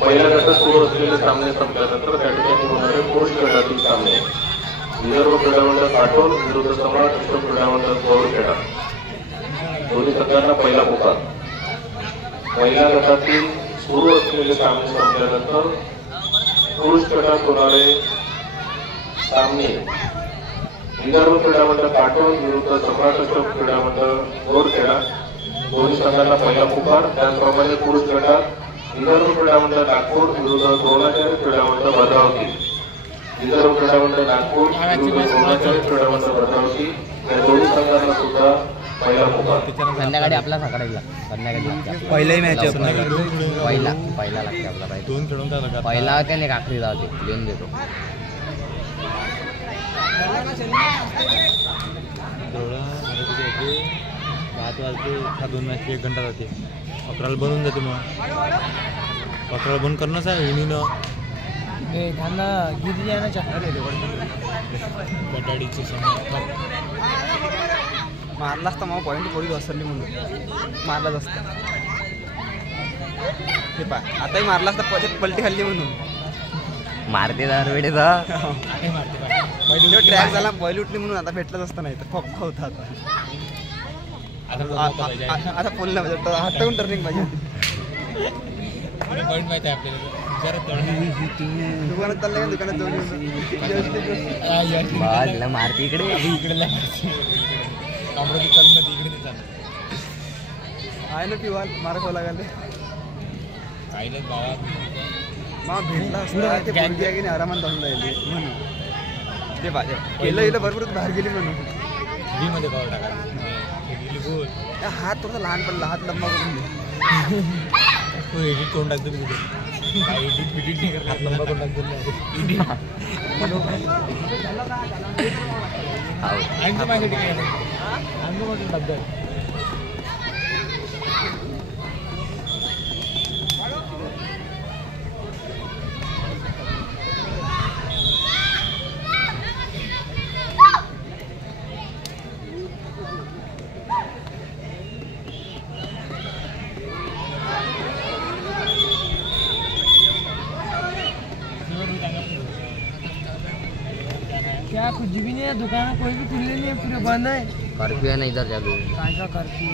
पहिल्या गटात सुरू असलेले सामने संपल्यानंतर त्या ठिकाणी होणारे पुरुष गटातील सामने विदर्भ क्रीडा मंडळ काटोल विरुद्ध सम्राट अशोक क्रीडा मंडळ गौरखेडा. दोन्ही संघांना पहिला पुकार. पहिल्या गटातील सुरू असलेले सामने संपल्यानंतर पुरुष गटात होणारे सामने विदर्भ क्रीडा मंडळ काटोल विरुद्ध सम्राट अशोक क्रीडा मंडळ गौरखेडा. दोन्ही संघांना पहिला पुकार. त्याचप्रमाणे पुरुष गटात विदर्भ क्रीडा मंडळ नागपूर विरुद्ध द्रोणाचार्य क्रीडा मंडळ भद्रावती. विदर्भ क्रीडा मंडळ नागपूर विरुद्ध द्रोणाचार्य क्रीडा मंडळ भद्रावती या दोन्ही संघांना सुद्धा पहिला पुकार. संध्याकाळी आपला सकाळीला संध्याकाळी पहिलाही मॅच पहिला लागते आपला पहिला त्याने आखरी जाते लिहून देतो. सात वाजते 2 मॅच 1 घंटा जाते. 11ला बनवून जाते. मग 11ला बंद करणंच आहे उन्हीनं. त्यांना गिरी जाण्याच्या बटाडीचे मारला असता मग पॉईंट पडली असली म्हणून मारलाच असता. हे पाय आताही मारला असता पलटी खाल्ली म्हणून मारते दरवेळेचा ट्रॅक झाला पहिली उठली म्हणून आता भेटलंच असतं. नाही तर पक्का होता. आता फुल ना हटवून टर्निंग पाहिजे. पॉईंट माहिती आहे आपल्याला. दुकानात चाललंय का दुकानात जाऊन मारते इकडे इकडे चालू ना इकडे चालू आहे ना पिवाल मारा खाऊ लागले. काही नाही बाबा मग भेटला असं ते गँग की नाही आरामात जाऊन राहिले म्हणून ते पाहिजे केलं इथं भरपूर बाहेर गेली म्हणून मध्ये पावर टाका. हात थोडा लहान पडला. हात लंबा करून दे. एडिट करून टाकतो मी. एडिट नाही करत. लंबा करून टाकतो. माझ्यासाठी काय आणखी टाकतो. क्या कुछ भी नहीं है. दुकान कोई भी खुले नहीं है. पूरे बंद है. कर्फ्यू है ना इधर चालू. काय का कर्फ्यू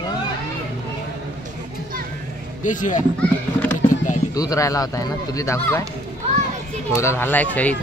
है. तूच राहिला होता है ना. तुला दाखवू काय थोडा झाला एक शहीद.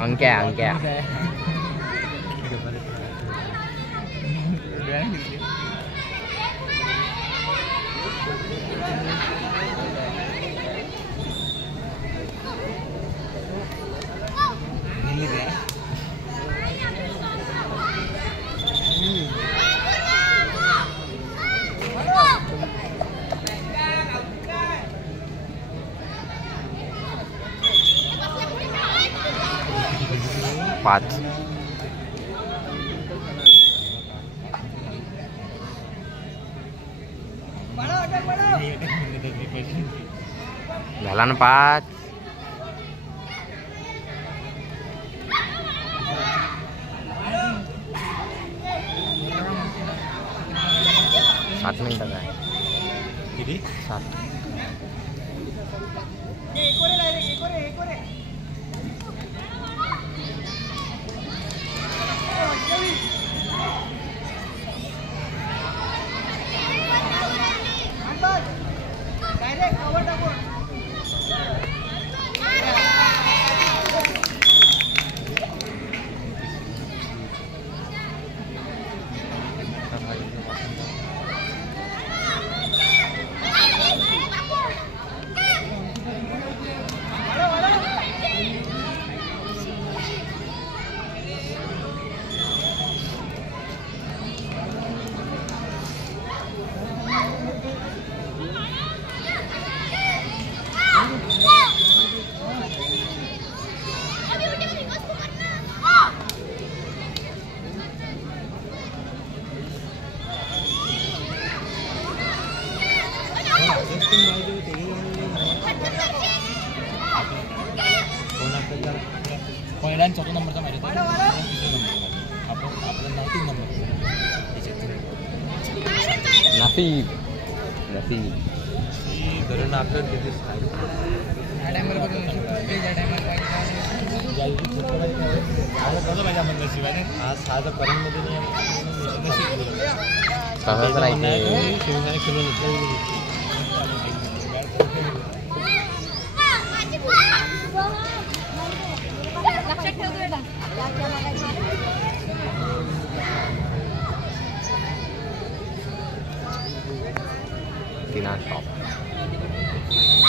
अंक्या अंक्या 5 पैसे झाला ना 5. सात मिनिटाचा आहे. किती 7. पहिला आणि चौथा नंबरचा माहिती होता. आपलं नाव 3 नंबर नाफी घरून आपलं आज 6 पर्यंत तसंच राहायचे. शिवसेना खेळून